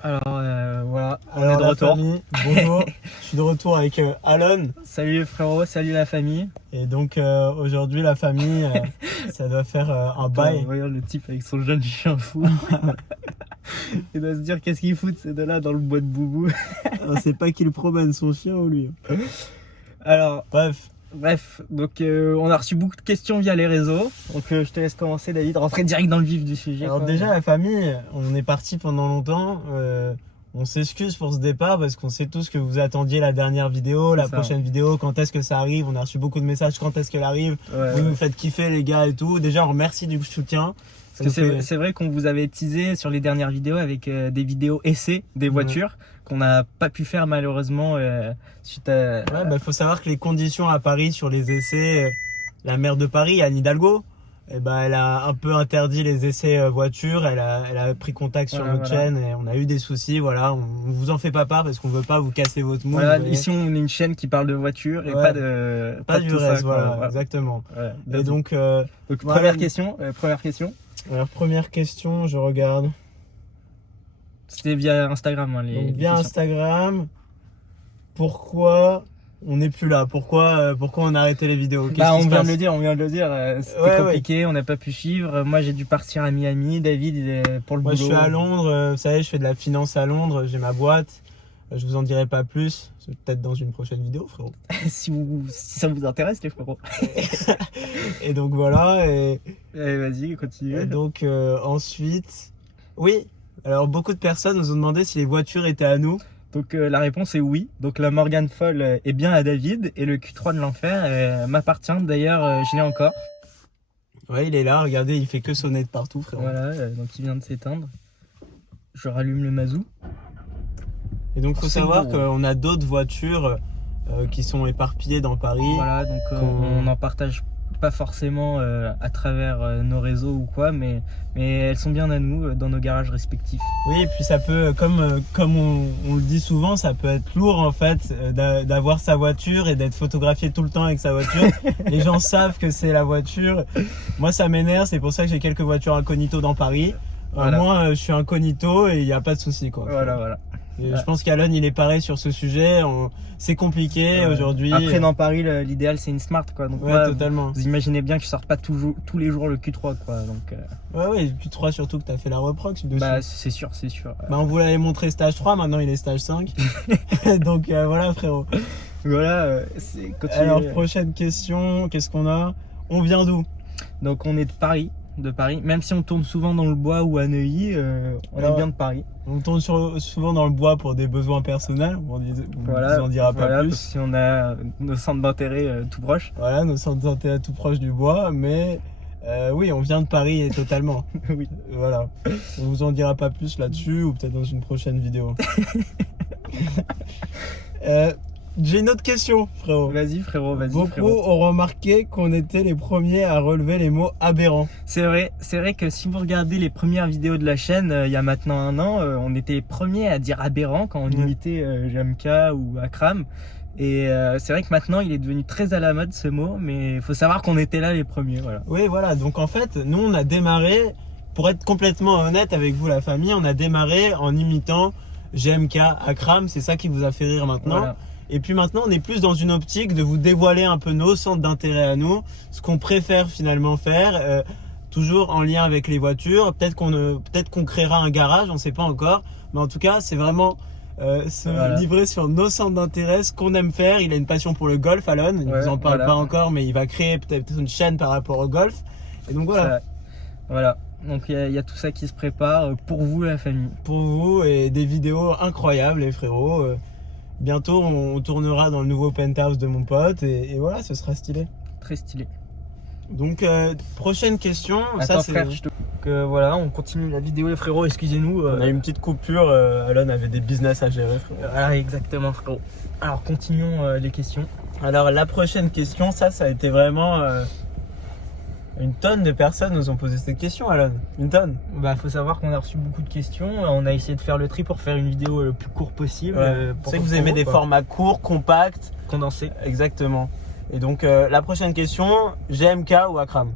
Alors voilà, on Alors, est de la retour. famille, bonjour, je suis de retour avec Alon. Salut les frérots, salut la famille. Et donc aujourd'hui la famille, ça doit faire un bail. Regarde le type avec son jeune chien fou. Il doit se dire qu'est-ce qu'il fout de ces deux-là dans le bois de boubou. On sait pas qui le promène, son chien ou lui. Alors, Bref, donc on a reçu beaucoup de questions via les réseaux. Donc je te laisse commencer David, rentrer direct dans le vif du sujet. alors quoi. déjà la famille, on est parti pendant longtemps. On s'excuse pour ce départ parce qu'on sait tous que vous attendiez la dernière vidéo, la C'est ça. prochaine vidéo, quand est-ce que ça arrive. On a reçu beaucoup de messages, quand est-ce qu'elle arrive. Ouais, Vous ouais. nous faites kiffer les gars et tout. Déjà on remercie du soutien. Ça Parce que nous fait- c'est vrai qu'on vous avait teasé sur les dernières vidéos avec des vidéos essais des voitures qu'on n'a pas pu faire malheureusement suite à... Ouais, bah, faut savoir que les conditions à Paris sur les essais, la maire de Paris, Anne Hidalgo, elle a un peu interdit les essais voitures. Elle a pris contact sur Voilà, notre voilà. chaîne et on a eu des soucis. Voilà, on vous en fait pas part parce qu'on veut pas vous casser votre mood. Voilà, vous voyez. ici on est une chaîne qui parle de voitures et Ouais. pas Pas du tout ça, reste, quoi. voilà, Voilà. exactement. Ouais, Et donc, donc, voilà. première question. Alors première question, je regarde. C'était via Instagram. Hein, Donc les via questions. Instagram, pourquoi on n'est plus là? Pourquoi on a arrêté les vidéos? Qu'est-ce Bah, qui on se vient passe de le dire, c'était Ouais, compliqué, on n'a pas pu suivre. Moi j'ai dû partir à Miami, David il est pour le Moi, boulot. je suis à Londres, vous savez, je fais de la finance à Londres, j'ai ma boîte. Je vous en dirai pas plus, c'est peut-être dans une prochaine vidéo, frérot. si ça vous intéresse les frérots. Et donc voilà, Vas-y, continue. et donc ensuite, oui. Alors beaucoup de personnes nous ont demandé si les voitures étaient à nous. Donc la réponse est oui. Donc la Morgan Fall est bien à David et le Q3 de l'enfer m'appartient. D'ailleurs je l'ai encore. Ouais, il est là, regardez, il fait que sonner de partout, frérot. Voilà, donc il vient de s'éteindre. Je rallume le mazou. Et donc faut C'est savoir beau. qu'on a d'autres voitures qui sont éparpillées dans Paris. Voilà, donc on n'en partage pas forcément à travers nos réseaux ou quoi, mais elles sont bien à nous dans nos garages respectifs. Oui, et puis ça peut, comme on le dit souvent, ça peut être lourd en fait d'avoir sa voiture et d'être photographié tout le temps avec sa voiture. Les gens savent que c'est la voiture. Moi, ça m'énerve, c'est pour ça que j'ai quelques voitures incognito dans Paris. Voilà. Moi, je suis incognito et il n'y a pas de souci, quoi. Voilà. Et je pense qu'Alon, il est pareil sur ce sujet. C'est compliqué aujourd'hui. Après, dans Paris, l'idéal c'est une Smart quoi. Donc, Ouais, moi, totalement. vous imaginez bien que je sors pas tous les jours le Q3 quoi. Donc, Ouais, et puis 3 surtout que t'as fait la reproc dessus. bah, c'est sûr. Bah, on vous l'avait montré stage 3, maintenant il est stage 5. Donc voilà, frérot. Voilà, c'est continue. Alors, prochaine question, qu'est-ce qu'on a? On vient d'où? Donc, on est de Paris. Même si on tourne souvent dans le bois ou à Neuilly, on Alors, est bien de Paris. On tourne souvent dans le bois pour des besoins personnels, on vous en dira pas Parce plus. si on a nos centres d'intérêt tout proches. Voilà, nos centres d'intérêt tout proches du bois, mais oui, on vient de Paris et totalement. Oui. Voilà, on vous en dira pas plus là-dessus, ou peut-être dans une prochaine vidéo. J'ai une autre question, frérot. Vas-y frérot. Beaucoup ont remarqué qu'on était les premiers à relever les mots aberrants. C'est vrai que si vous regardez les premières vidéos de la chaîne, il y a maintenant un an, on était les premiers à dire aberrant quand on imitait JMK ou Akram. Et c'est vrai que maintenant il est devenu très à la mode ce mot, mais il faut savoir qu'on était là les premiers. Voilà. Oui, voilà, donc en fait, nous on a démarré, pour être complètement honnête avec vous la famille, on a démarré en imitant JMK, Akram, c'est ça qui vous a fait rire maintenant. Voilà. Et puis maintenant, on est plus dans une optique de vous dévoiler un peu nos centres d'intérêt à nous, ce qu'on préfère finalement faire, toujours en lien avec les voitures. Peut-être qu'on créera un garage, on ne sait pas encore. Mais en tout cas, c'est vraiment se livrer sur nos centres d'intérêt, ce qu'on aime faire. Il a une passion pour le golf, Alon. Il ne vous en parle pas encore, mais il va créer peut-être une chaîne par rapport au golf. Et donc voilà. Voilà. Donc il y a tout ça qui se prépare pour vous la famille. Pour vous, et des vidéos incroyables les frérots. Bientôt, on tournera dans le nouveau penthouse de mon pote et voilà, ce sera stylé. Très stylé. Donc, prochaine question. Attends, ça, c'est... frère, voilà, on continue la vidéo les frérots, excusez-nous. On a eu une petite coupure, Alon avait des business à gérer, frérot. Voilà, exactement frérot. Alors continuons les questions. Alors, la prochaine question, ça a été vraiment... Une tonne de personnes nous ont posé cette question, Alon. Une tonne. Bah, faut savoir qu'on a reçu beaucoup de questions. On a essayé de faire le tri pour faire une vidéo le plus court possible. Ouais. Je sais que vous aimez des formats courts, compacts. Condensés. Exactement. Et donc, la prochaine question, GMK ou Akram?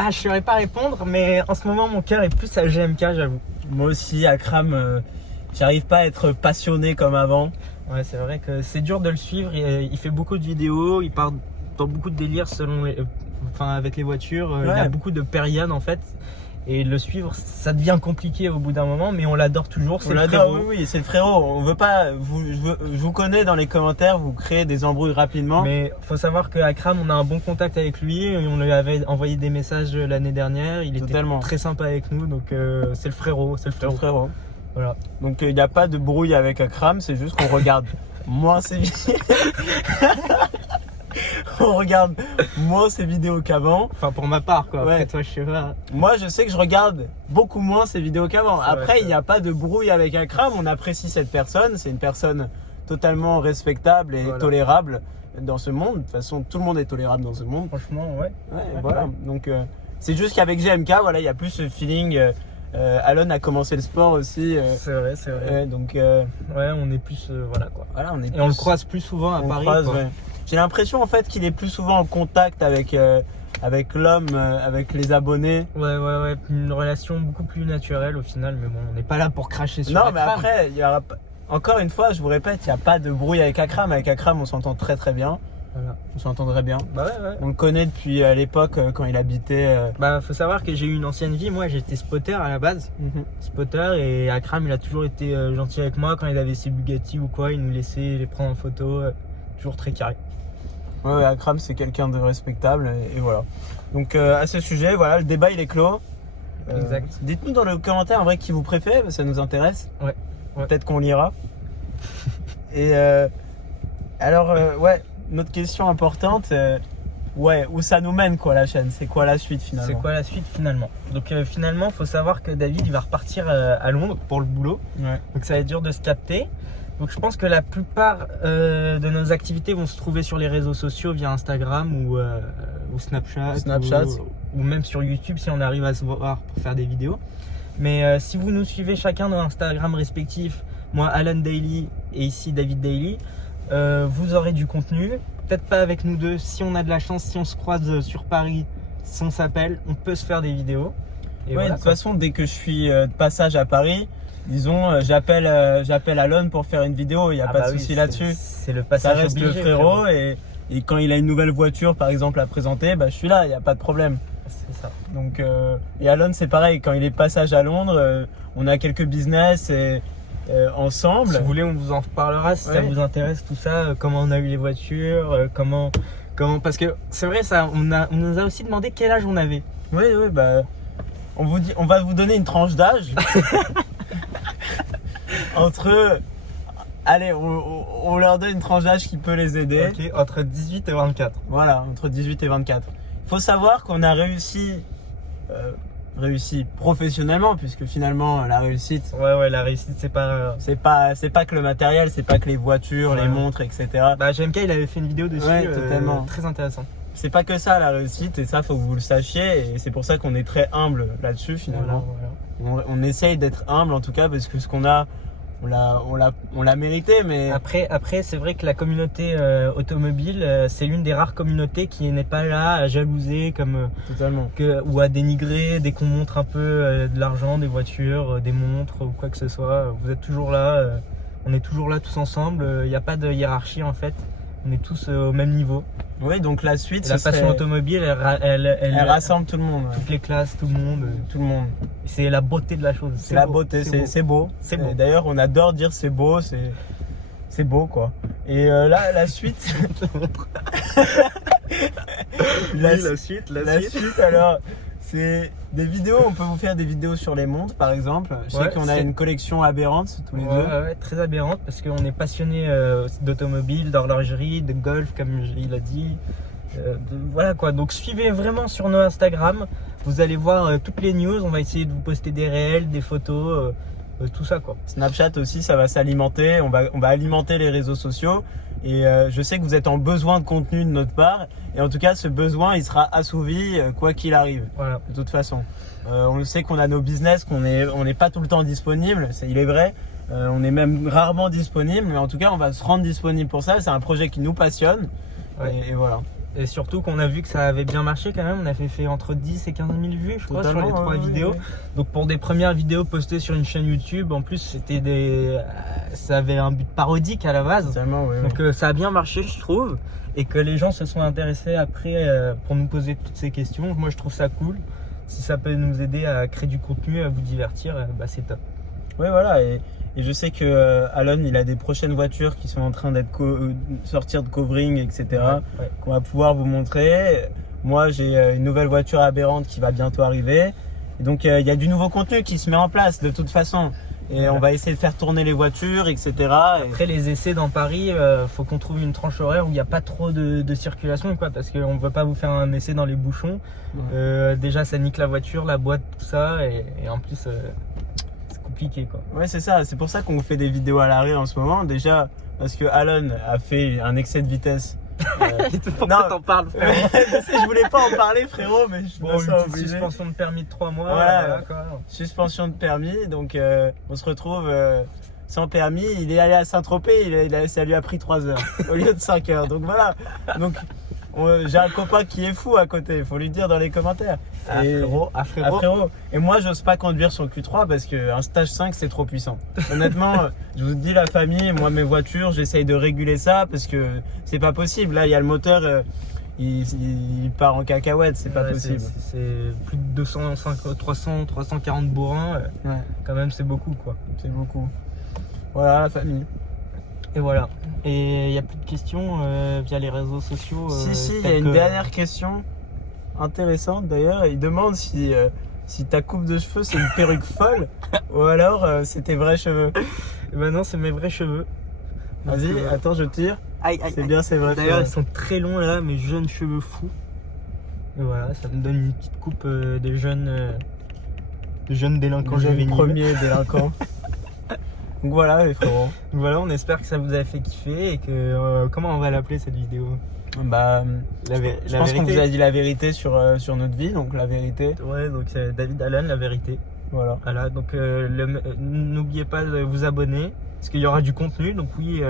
Ah, je saurais pas répondre, mais en ce moment, mon cœur est plus à GMK, j'avoue. Moi aussi, Akram, j'arrive pas à être passionné comme avant. Ouais, c'est vrai que c'est dur de le suivre. Il fait beaucoup de vidéos, il part dans beaucoup de délires avec les voitures. Il y a beaucoup de périodes en fait. Et le suivre, ça devient compliqué au bout d'un moment, mais on l'adore toujours. On l'adore, oui, c'est le frérot. On veut pas. Je vous connais dans les commentaires, vous créez des embrouilles rapidement. Mais faut savoir qu'à Akram, on a un bon contact avec lui. Et on lui avait envoyé des messages l'année dernière. Il était très sympa avec nous, donc c'est le frérot. C'est le frérot. Voilà. Donc il n'y a pas de brouille avec Akram, c'est juste qu'on regarde moins ses vidéos. On regarde moins ses vidéos qu'avant. Enfin, pour ma part, quoi. Après, toi, je sais pas. Moi, je sais que je regarde beaucoup moins ses vidéos qu'avant. Après, il n'y a pas de brouille avec Akram. On apprécie cette personne. C'est une personne totalement respectable et tolérable dans ce monde. De toute façon, tout le monde est tolérable dans ce monde. Franchement, ouais. Voilà. Donc, c'est juste qu'avec GMK, voilà, il y a plus ce feeling. Alon a commencé le sport aussi. C'est vrai. Donc, ouais, on est plus. Voilà, quoi. Voilà, on est et on le croise plus souvent à Paris. J'ai l'impression en fait qu'il est plus souvent en contact avec l'homme, avec les abonnés. Ouais. Une relation beaucoup plus naturelle au final, mais bon, on n'est pas là pour cracher sur Akram. Mais après, encore une fois, je vous répète, il n'y a pas de brouille avec Akram. Avec Akram, on s'entend très très bien. Voilà. On s'entendrait bien. Bah ouais. On le connaît depuis l'époque quand il habitait. Faut savoir que j'ai eu une ancienne vie. Moi, j'étais spotter à la base. Spotter, et Akram, il a toujours été gentil avec moi. Quand il avait ses Bugatti ou quoi, il nous laissait les prendre en photo. Toujours très carré. Ouais, Akram, c'est quelqu'un de respectable et voilà. Donc à ce sujet, voilà, le débat il est clos. Exact. Dites-nous dans le commentaire en vrai qui vous préférez, ça nous intéresse. Ouais. Peut-être qu'on lira. Et alors, notre question importante, où ça nous mène quoi la chaîne? C'est quoi la suite finalement? C'est quoi la suite finalement? Donc finalement, faut savoir que David il va repartir à Londres pour le boulot. Ouais. Donc ça va être dur de se capter. Donc je pense que la plupart de nos activités vont se trouver sur les réseaux sociaux via Instagram ou Snapchat. Ou même sur YouTube si on arrive à se voir pour faire des vidéos. Mais si vous nous suivez chacun dans Instagram respectif, moi Alan Daily et ici David Daily, vous aurez du contenu. Peut-être pas avec nous deux, si on a de la chance, si on se croise sur Paris, si on s'appelle, on peut se faire des vidéos. Et de toute façon, dès que je suis de passage à Paris, disons, j'appelle Alon pour faire une vidéo, il n'y a pas de souci là-dessus. C'est le passage. Ça reste obligé, le frérot et quand il a une nouvelle voiture par exemple à présenter, je suis là, il n'y a pas de problème. C'est ça. Donc, et Alon c'est pareil, quand il est passage à Londres, on a quelques business ensemble. Si vous voulez, on vous en reparlera si ça vous intéresse tout ça, comment on a eu les voitures, comment parce que c'est vrai ça, on nous a aussi demandé quel âge on avait. Oui, on va vous donner une tranche d'âge. Allez, on leur donne une tranche d'âge qui peut les aider. Ok, entre 18 et 24. Voilà, entre 18 et 24. Il faut savoir qu'on a réussi professionnellement, puisque finalement la réussite. Ouais, la réussite c'est pas que le matériel, c'est pas que les voitures, les montres, etc. GMK il avait fait une vidéo dessus, totalement. très intéressant. C'est pas que ça la réussite, et ça faut que vous le sachiez, et c'est pour ça qu'on est très humble là-dessus finalement. Voilà. On essaye d'être humble en tout cas, parce que ce qu'on a, on l'a mérité, mais après c'est vrai que la communauté automobile c'est l'une des rares communautés qui n'est pas là à jalouser totalement ou à dénigrer dès qu'on montre un peu de l'argent, des voitures, des montres ou quoi que ce soit. Vous êtes toujours là, on est toujours là tous ensemble, il n'y a pas de hiérarchie en fait, on est tous au même niveau. Oui, donc la suite, la passion automobile, elle rassemble tout le monde. Toutes les classes, tout le monde. Tout le monde. C'est la beauté de la chose. C'est la beauté, c'est beau. C'est beau. D'ailleurs, on adore dire c'est beau, c'est beau quoi. Et là, la suite. La suite. Alors, c'est des vidéos, on peut vous faire des vidéos sur les montres par exemple. Je sais qu'on a une collection aberrante tous les deux. Ouais, très aberrante parce qu'on est passionné d'automobile, d'horlogerie, de golf comme il a dit. Voilà quoi, donc suivez vraiment sur nos Instagram, vous allez voir toutes les news, on va essayer de vous poster des réels, des photos, tout ça quoi. Snapchat aussi, ça va s'alimenter, on va alimenter les réseaux sociaux. Et je sais que vous êtes en besoin de contenu de notre part. Et en tout cas, ce besoin, il sera assouvi quoi qu'il arrive. Voilà. De toute façon. On sait qu'on a nos business, qu'on n'est pas tout le temps disponible. Il est vrai. On est même rarement disponible. Mais en tout cas, on va se rendre disponible pour ça. C'est un projet qui nous passionne. Ouais. Et voilà. Et surtout qu'on a vu que ça avait bien marché quand même. On avait fait entre 10 et 15 000 vues, je crois, sur les 3 vidéos. Ouais. Donc pour des premières vidéos postées sur une chaîne YouTube, en plus ça avait un but parodique à la base. Totalement, ouais. Donc ça a bien marché, je trouve. Et que les gens se sont intéressés après pour nous poser toutes ces questions. Moi, je trouve ça cool. Si ça peut nous aider à créer du contenu, à vous divertir, bah c'est top. Ouais, voilà. Et je sais que Alon, il a des prochaines voitures qui sont en train d'être sortir de covering, etc. Ouais. Qu'on va pouvoir vous montrer. Moi, j'ai une nouvelle voiture aberrante qui va bientôt arriver. Et donc, il y a du nouveau contenu qui se met en place de toute façon. Et Voilà. on va essayer de faire tourner les voitures, etc. Après les essais dans Paris, faut qu'on trouve une tranche horaire où il n'y a pas trop de circulation, quoi, parce qu'on ne veut pas vous faire un essai dans les bouchons. Déjà, ça nique la voiture, la boîte, tout ça, et en plus, c'est compliqué, quoi. Ouais, c'est ça. C'est pour ça qu'on vous fait des vidéos à l'arrêt en ce moment. Déjà, parce que Alon a fait un excès de vitesse. Pourquoi non. t'en parles, frérot? Je voulais pas en parler, frérot, mais je Bon, me une sens petite obligé. suspension de permis de 3 mois, Voilà. quoi. Suspension de permis, donc on se retrouve sans permis. Il est allé à Saint-Tropez, ça lui a pris 3 heures au lieu de 5 heures. Donc voilà. Donc j'ai un copain qui est fou à côté, il faut lui dire dans les commentaires. Frérot. Et moi, j'ose pas conduire sur Q3 parce qu'un stage 5 c'est trop puissant. Honnêtement, je vous dis, la famille, moi mes voitures, j'essaye de réguler ça parce que c'est pas possible. Là, il y a le moteur. Il part en cacahuète, c'est pas possible. C'est plus de 340 bourrins, Ouais, quand même, c'est beaucoup, quoi. c'est beaucoup. Voilà, la famille. Et voilà. Et il n'y a plus de questions via les réseaux sociaux. Si, il y a une dernière question intéressante d'ailleurs. Il demande si ta coupe de cheveux c'est une perruque folle ou alors c'est tes vrais cheveux. Et ben non, c'est mes vrais cheveux. Vas-y, Donc, attends, je tire. Aïe, C'est bien, c'est vrai. D'ailleurs, ils sont très longs là, mes jeunes cheveux fous. Et voilà, ça me donne une petite coupe de jeunes délinquants Quand j'ai juvéniles. premier délinquant. Donc voilà, les frérots. Donc voilà, on espère que ça vous a fait kiffer et que comment on va l'appeler cette vidéo? Bah, je pense qu'on vérité. vous a dit la vérité sur notre vie, donc la vérité. Ouais, donc c'est David Allen, la vérité. Voilà. Voilà, donc n'oubliez pas de vous abonner parce qu'il y aura du contenu. Donc oui,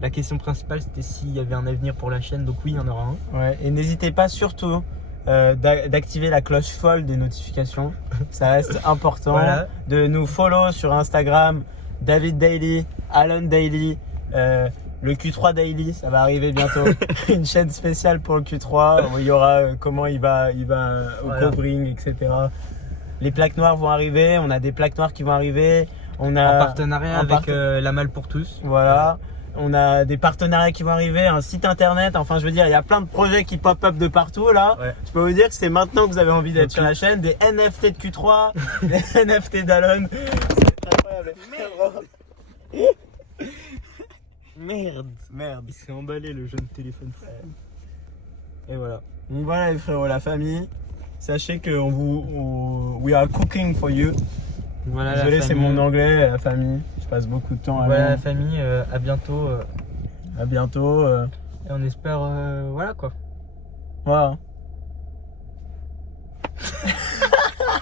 la question principale c'était s'il y avait un avenir pour la chaîne. Donc oui, il y en aura un. Ouais, et n'hésitez pas surtout d'activer la cloche folle des notifications. Ça reste important. Voilà. De nous follow sur Instagram, David Daily, Alon Daily, le Q3 Daily, ça va arriver bientôt. Une chaîne spéciale pour le Q3 où il y aura comment il va au Voilà. covering, etc. Les plaques noires vont arriver. On a des plaques noires qui vont arriver. On a En partenariat avec La Malle pour tous. Voilà. On a des partenariats qui vont arriver, un site internet, enfin je veux dire, il y a plein de projets qui pop-up de partout là. Ouais. Je peux vous dire que c'est maintenant que vous avez envie d'être Donc, sur la chaîne, des NFT de Q3, des NFT d'Alon. C'est incroyable. Merde. Il s'est emballé le jeune téléphone. Et voilà. Donc voilà les frérots, la famille. Sachez que we are cooking for you. Voilà. Désolé, la c'est famille. mon anglais, la famille. Je passe beaucoup de temps à Voilà Londres. la famille, à bientôt. À bientôt. Et on espère, voilà quoi. Voilà.